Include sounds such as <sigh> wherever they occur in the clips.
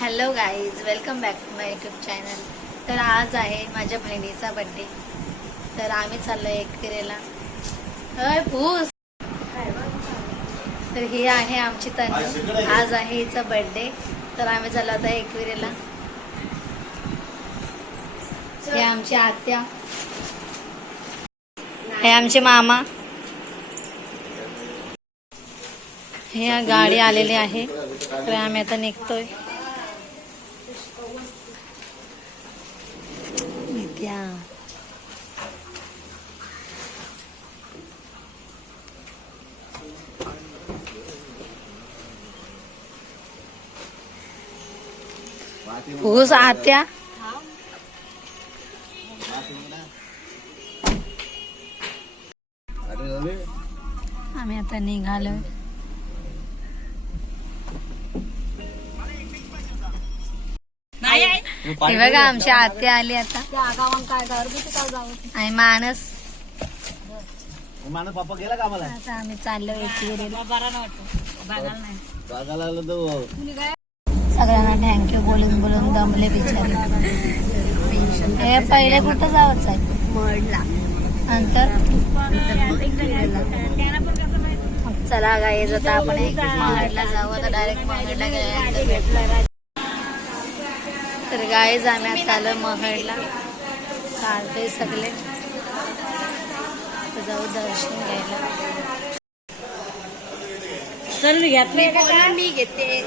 Hello guys welcome back to my YouTube channel तर आज आहे माझ्या बहिणीचा बड्डे तर आम्ही चाललो एकविरेला अय फूस तर ही आहे आमची तनु आज आहे हिचा बड्डे तर आम्ही चाललो आता एकविरेला. हे आमची आत्या. हे आमचे मामा. हे गाडी आलेली आहे. तर आम्ही आता निघतोय. नित्या ऊस आत्या. आम्ही आता निघालोय हे बघा आमची आत्या आली आता. आणि मानस. माणूस पप्पा गेला का मला आता आम्ही चाललो तर सगळ्यांना थँक्यू बोलून बोलून दमले बिचारे. हे पहिले कुठं जावंच आहे नंतर? चला गाईज आता आपण एक महाडला जाऊ. आता डायरेक्ट महाडला गेल्यानंतर भेटणार तर आम्ही आता आलो महडला. चालतंय सगळे. जाऊ दर्शन घ्यायला. मी घेते.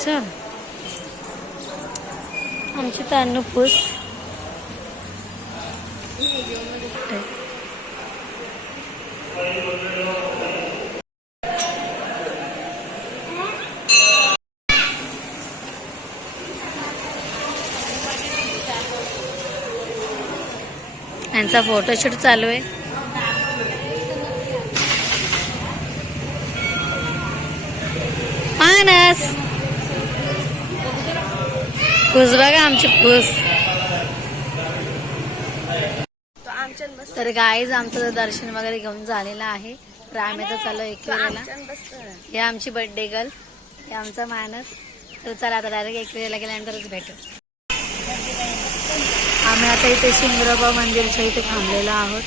चल. आमची तांनू फूस यांचा फोटोशूट चालू आहे. मानस. फूस बघा आमची फूस तर गाईज आमचं दर्शन वगैरे घेऊन झालेलं आहे. तर आम्ही तर चाललो एकविरेला. हे आमची बर्थडे गर्ल हे आमचा मानस. तर चला आता डायरेक्ट एकविरेला गेल्यानंतरच भेटू. आम्ही आता इथे शिंगरोबा मंदिरच्या इथे थांबलेलो आहोत.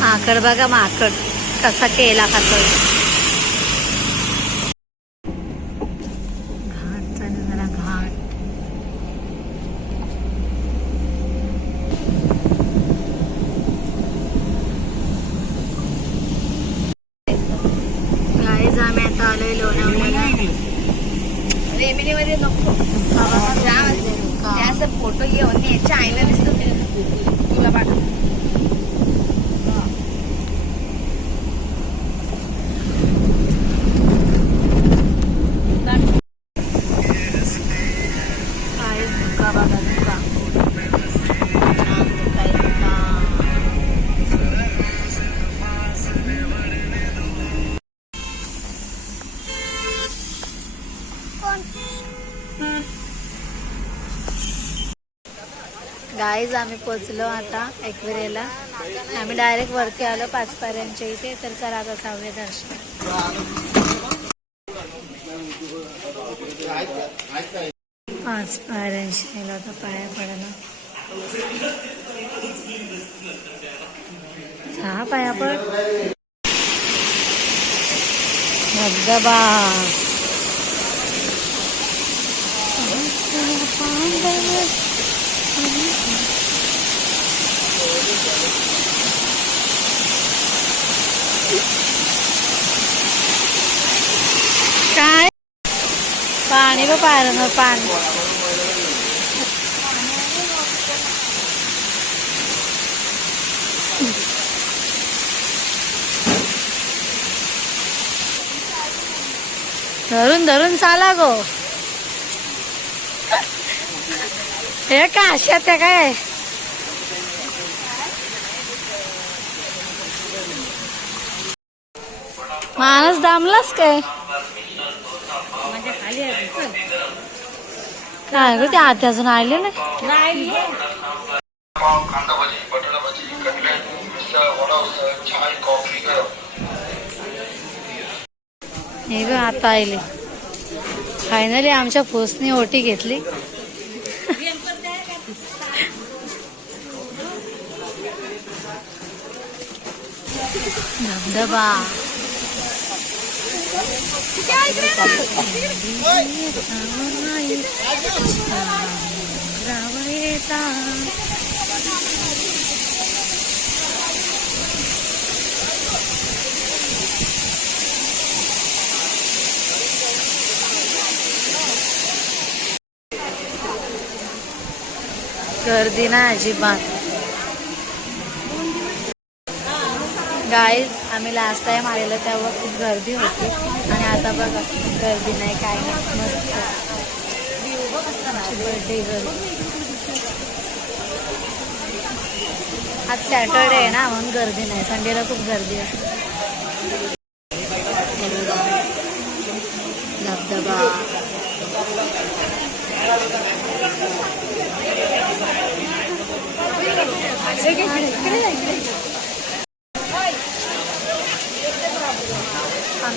माकड बघा माकड कसा केला खातो घाटचा नजारा घाट गाईज आम्ही आता आलोय लोणावळ्याला रेमिनीमध्ये नको. ते असं फोटो घेऊन याच्या आईला दिसतो तुला पाठव आम्ही पोचलो आता एकविरेला आम्ही डायरेक्ट वरती आलो पाच पर्यंतच्या इथे तर चला आता सहावे दर्शन पाच पायऱ्यांशी गेलो आता पाया पडायला सहा पाया पड धबधबा काय? पाणी बघ पाहिलं पाणी. धरून धरून चाला गो. हे काय अशा त्या काय माणूस दामलास काय. काय ग ते आते अजून आले नाही हे ग आता आले फायनली आमच्या पोसनी ओटी घेतली. धबधबा. गर्दी ना अजिबात. गाईज आम्ही लास्ट टाइम आलेलो तेव्हा खूप गर्दी होती. आणि आता बघा गर्दी नाही काय नाही. मस्त. बर्थडे गर्दी. आज सॅटरडे आहे ना म्हणून गर्दी नाही. संडेला खूप गर्दी असते. धबधबा.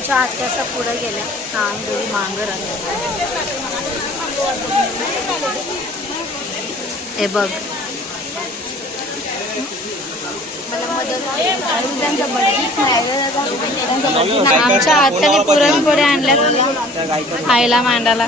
आमच्या आत्याचा पुढे गेल्या. दोघी मांगर आले हे बघ. आमच्या आत्याने पुरणपोळ्या आणल्यात. आईला मांडाला.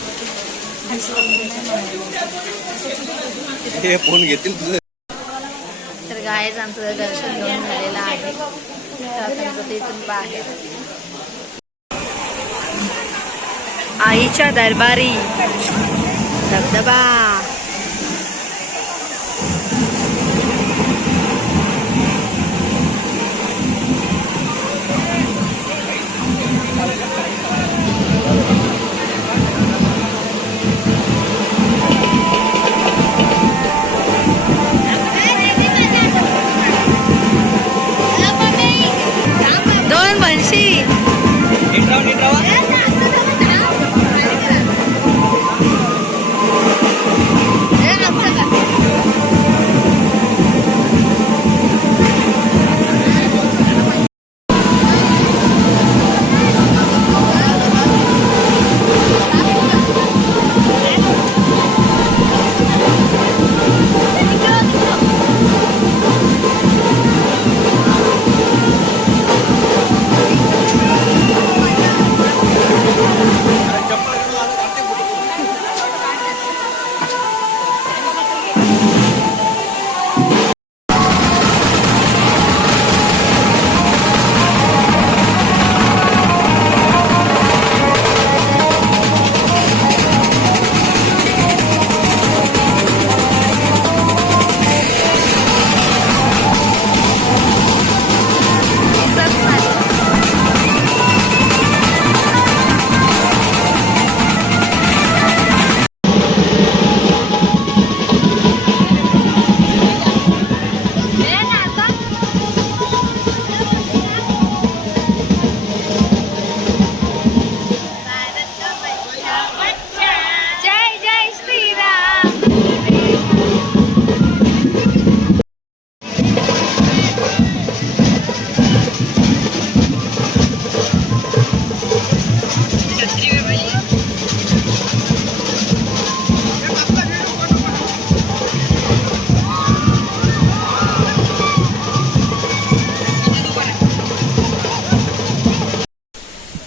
हे फोन घेतील तुझं. तर गायच आमचं दर्शन घेऊन झालेलं आहे. तर आता ते इथून बाहेर. आईच्या दरबारी. धबधबा.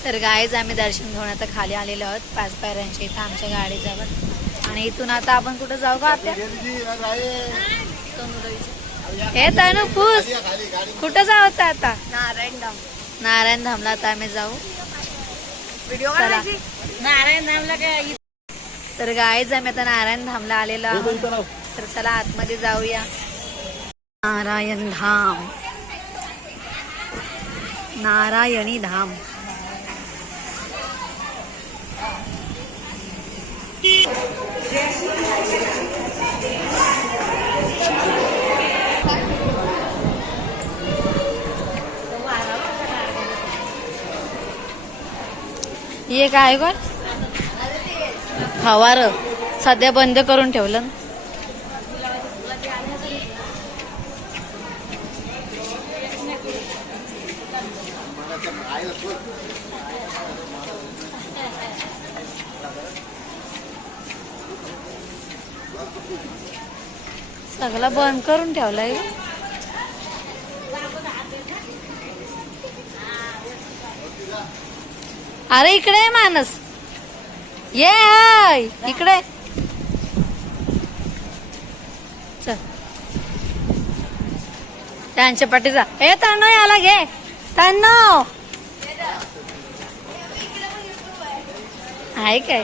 तर गायज आम्ही दर्शन घेऊन आता खाली आलेलो आहोत. पाच पायऱ्यांच्या इथं आमच्या गाडीजवळ. आणि इथून आता आपण कुठं जाऊ का विचार. हे तनू फुस कुठं जायचं आता? नारायण धाम नारायण धामला आता आम्ही जाऊ. नारायण धामला काय तर गायच आम्ही आता नारायण धामला आलेलो आहोत. तर चला आतमध्ये जाऊया. नारायण धाम नारायणी धाम. हे काय कोण फवार. सध्या बंद करून ठेवलं. सगळं बंद करून ठेवलंय अरे इकडे मानस. ये हाय. इकडे. चल. त्यांच्या पाठीचा ए तन्नो याला घे. तन्नो. आहे काय?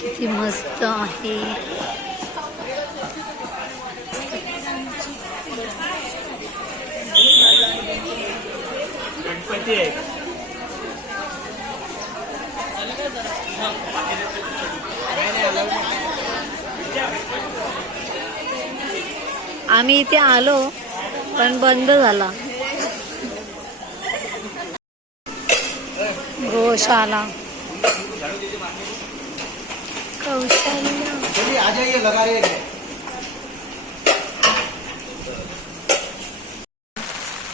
किती मस्त आहे. आम्ही इथे आलो पण बंद झाला. गोशाला कौशल्य। आ जाइए लगा रहे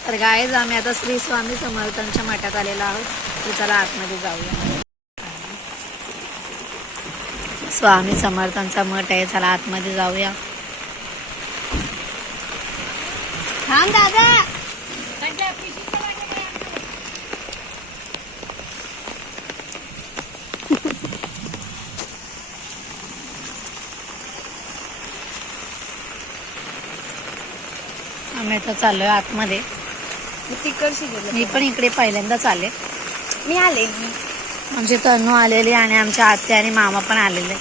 तर गायज आम्ही आता श्री स्वामी समर्थांच्या मठात आलेलो आहोत. तर चला आतमध्ये जाऊया. स्वामी समर्थांचा मठ आहे चला आतमध्ये जाऊया. थांब दादा. आम्ही आता चाललोय आतमध्ये. तिकडशी गेलो. मी पण इकडे पहिल्यांदाच आले. मी आले आमची तनू आलेली आणि आमच्या आत्या आणि मामा पण आलेले.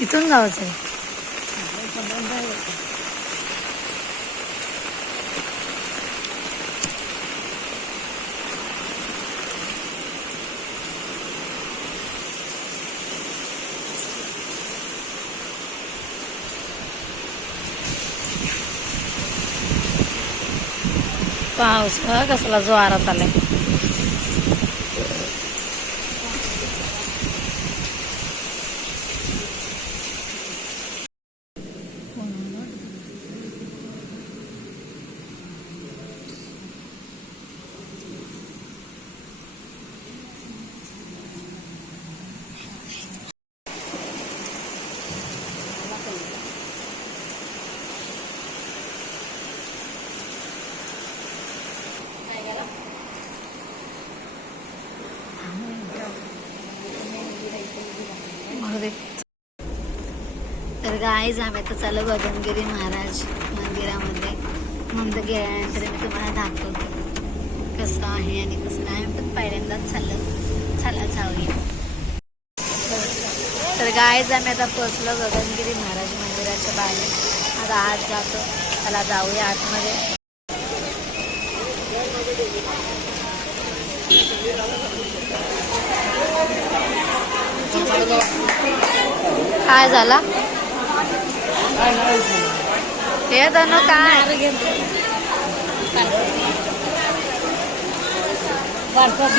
इथून जायचं आहे. पाऊस बघ कसला जोरात आलाय मग तर गाईज आम्ही आता चालू गगनगिरी महाराज मंदिरामध्ये. मग गेल्यानंतर मी तुम्हाला दाखवतो कसं आहे आणि कसं नाही. पण पहिल्यांदाच चाललं. चाला जाऊया. तर गाईज आम्ही आता पोचलो गगनगिरी महाराज मंदिराच्या बाहेर. आता आत जातो. चला जाऊया आतमध्ये. काय झाला? ఏదన్నా వర్షం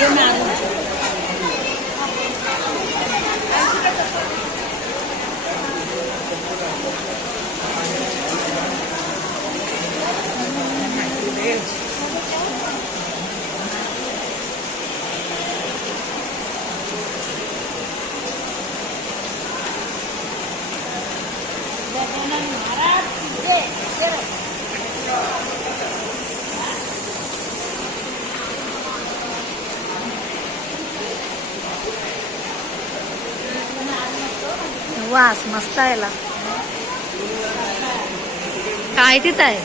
मस्त आहे ला काय तिथं आहे?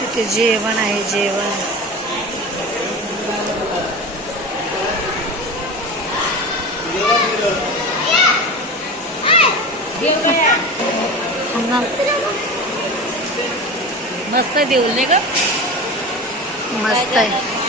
तिथे जेवण आहे जेवण. मस्त देऊल नाही का? मस्त आहे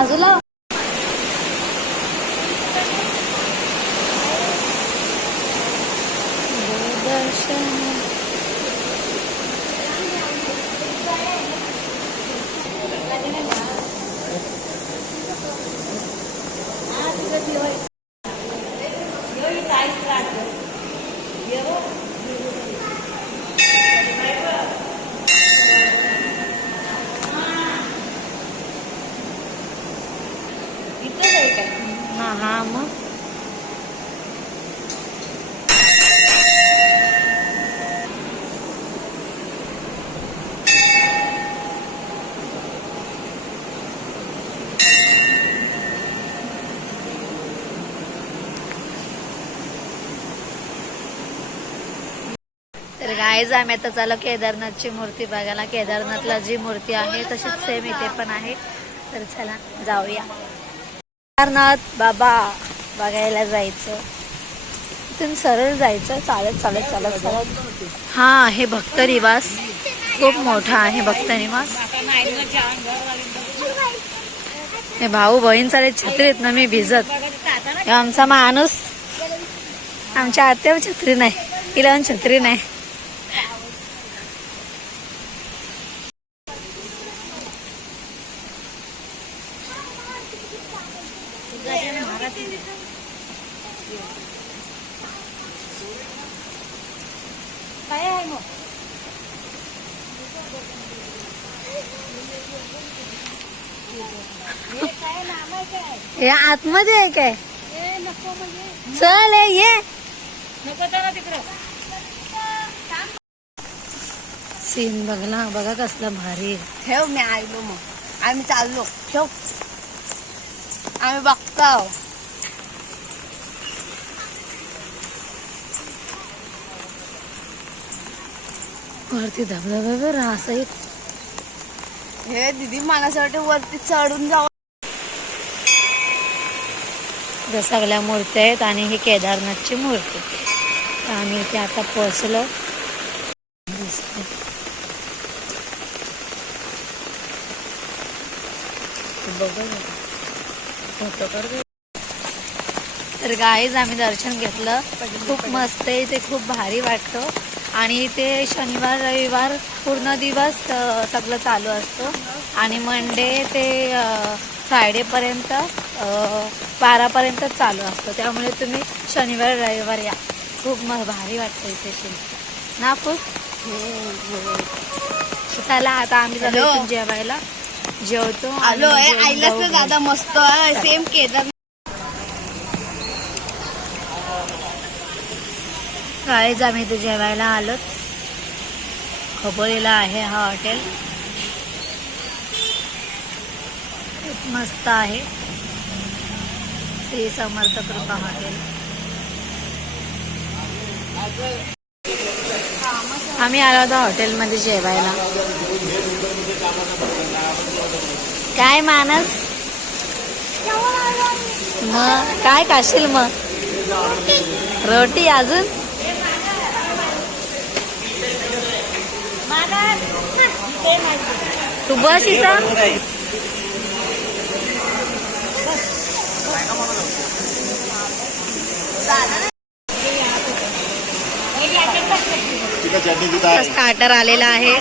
बाजूला हा मग तर गायज आम्ही आता चालू केदारनाथची मूर्ती बघायला. केदारनाथला जी मूर्ती आहे तशीच सेम इथे पण आहे. तर चला जाऊया. केदारनाथ बाबा बघायला जायचं. तिथून सरळ जायचं चालत चालत चालत चालत. हा हे भक्त निवास. खूप मोठा आहे भक्त निवास. हे भाऊ बहीण चालेल छत्रीत ना मी भिजत. हे आमचा माणूस. आमच्या आत्या छत्री नाही तिला छत्री नाही. हे आतमध्ये आहे काय? चल हे ये. सीन बघला बघा कसला भारी आहे. ठेव मी आलो मग. आम्ही चाललो. ठेव. आम्ही बघतो. वरती धबधबा राहसा एक. हे दिदी मला असं वाटतं वरती चढून जाऊ. या सगळ्या मूर्त्या आहेत आणि ही केदारनाथची मूर्ती. तर आम्ही इथे आता. ते गं. तर गाईज आम्ही दर्शन घेतलं. खूप मस्त आहे. ते खूप भारी वाटतं. आणि ते शनिवार रविवार पूर्ण दिवस सगळं चालू असतं. आणि मंडे ते फ्रायडेपर्यंत बारापर्यंत चालू असतं. त्यामुळे तुम्ही शनिवार रविवार या. खूप म भारी वाटतं इथे शिल ना खूप? चला आता आम्ही चालू जेवायला. जेवतो आलो आईलाच ना. दादा मस्त सेम केदार काळेच आम्ही इथे जेवायला आलो. खबोलीला आहे हा हॉटेल खूप मस्त आहे. श्री समर्थ कृपा हॉटेल. आम्ही आलो होतो हॉटेलमध्ये जेवायला. काय मानस? मग काय खाशील मग? रोटी अजून? तू बस इथं. स्टार्टर आलेला आहे.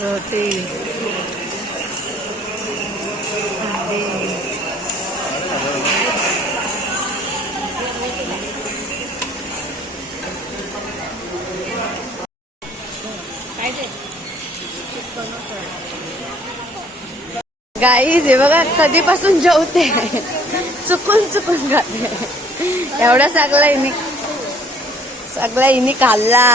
रोटी गाई हे बघा कधीपासून जेवते? चुकून चुकून खाते. एवढा सगळा इनी सगळा इनी खाल्ला.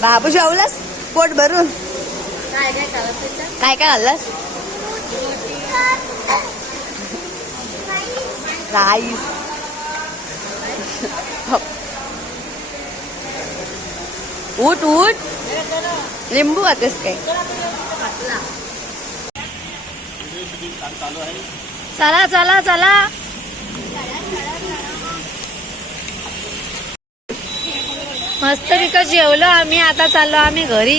बाबू जेवलास पोट भरून. काय काय करायचं काय काय खाल्लास? राईस. <laughs> उठ उठ लिंबू खातेस काय? चला चला चला. मस्त जेवलो आम्ही आता चाललो आम्ही घरी.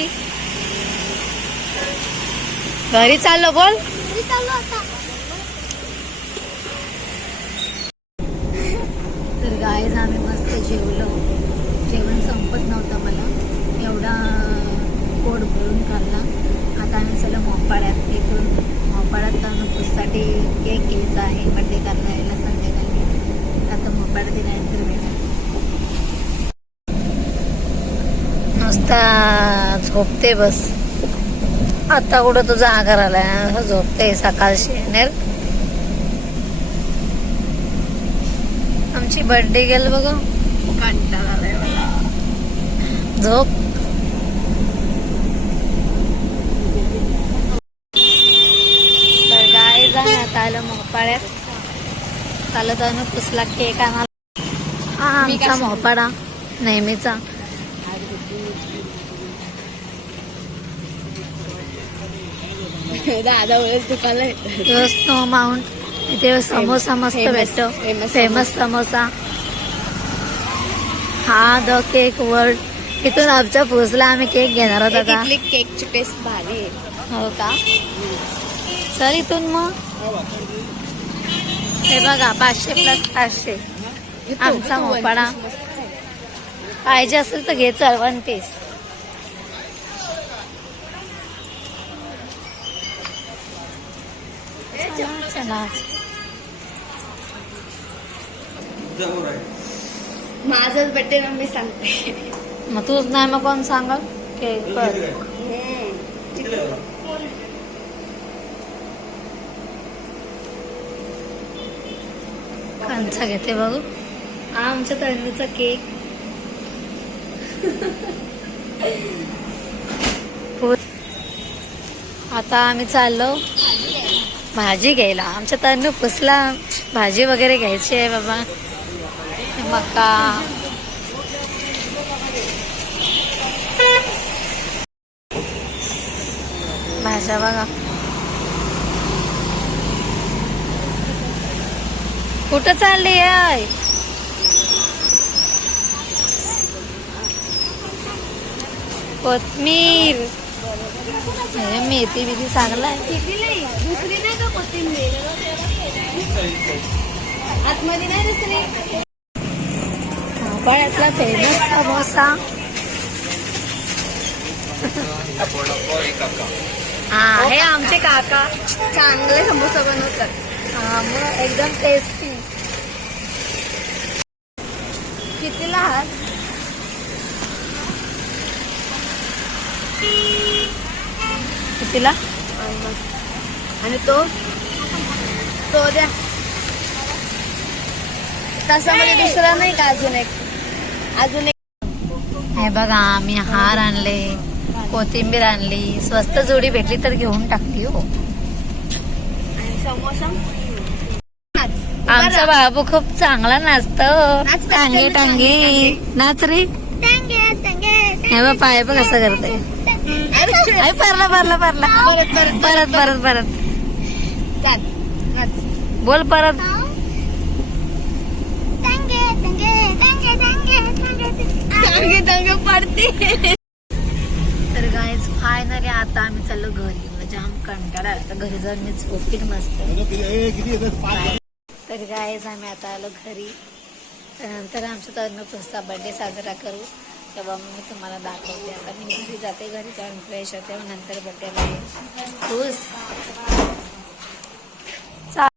घरी चाललो बोल. तर गायज आम्ही मस्त जेवलो जेवण संपत नव्हतं मला एवढा पोट भरून खाल्ला. आता आम्ही चला मोपाड्यात इथून मोपाड्यात नुकूससाठी केक घ्यायचा आहे बड्डे करायला संध्याकाळी. आता मोपाड्यात दिल्यानंतर भेटा. नुसता झोपते बस. आता कुठं तुझा आगार आलाय? झोपते सकाळशी. नेर आमची बर्थडे गेल बघ. कंटाळा आलाय मला. झोप तर गाय जाय आता मोपाड्यात चालत अनु पुसला केक आणाला हा आमचा मोपाडा नेहमीचा. दादा वगैरे दुकानला. स्नो माउंट इथे समोसा मस्त भेटतो. फेमस समोसा. हा द केक वर्ल्ड. इथून आमच्या पोचला आम्ही केक घेणार आहोत आता. इथली केकची टेस्ट भारी आहे. हो का? चल इथून मग. हे बघा पाचशे प्लस पाचशे आमचा मोपाडा. पाहिजे असेल तर घे चल वन पीस चला माझाच बड्डे ना मी सांगते. मग तूच नाही मग कोण सांगल? केक कंचा घेते बघू. हा आमच्या तन्वीचा केक. आता आम्ही चाललो भाजी घ्यायला. आमच्या तन्नू पुसला भाजी वगैरे घ्यायची आहे बाबा. मका. भाज्या बघा. कुठं चालली आहे? कोथमीर. मेथी बिथी दुसरी. भोपाळ्यातला फेमस समोसा. हा हे आमचे काका. चांगले समोसा बनवतात. हा मग एकदम टेस्टी कितीला आहात कितीला? आणि तो? तो द्या. तसा दुसरा नाही का अजून एक? अजून एक. हे बघा आम्ही हार आणले कोथिंबीर आणली स्वस्त जोडी भेटली तर घेऊन टाकली हो. आणि समोसा? आमचा बाबू खूप चांगला नाचतो. नाच, टांगे नाच, टांगे. नाच रे. हे बघ पाय बघ कसं करते परला परला परला. परत, परत, परत. बोल परत. टांगे टांगे पडते. तर गाईज फायनली आता आम्ही चाललो घरी. मला जाम कंटाळा आला. आता घरी जाऊन मी झोपीन मस्त तर गाईज आम्ही आता आलो घरी. त्यानंतर आमच्या तरुणपुसचा बर्थडे साजरा करू. तेव्हा मग मी तुम्हाला दाखवते. आता मी घरी जाते घरी जाऊन फ्रेश होते. मग नंतर बर्थडेला येईल. खुश? चा-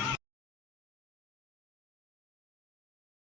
<laughs>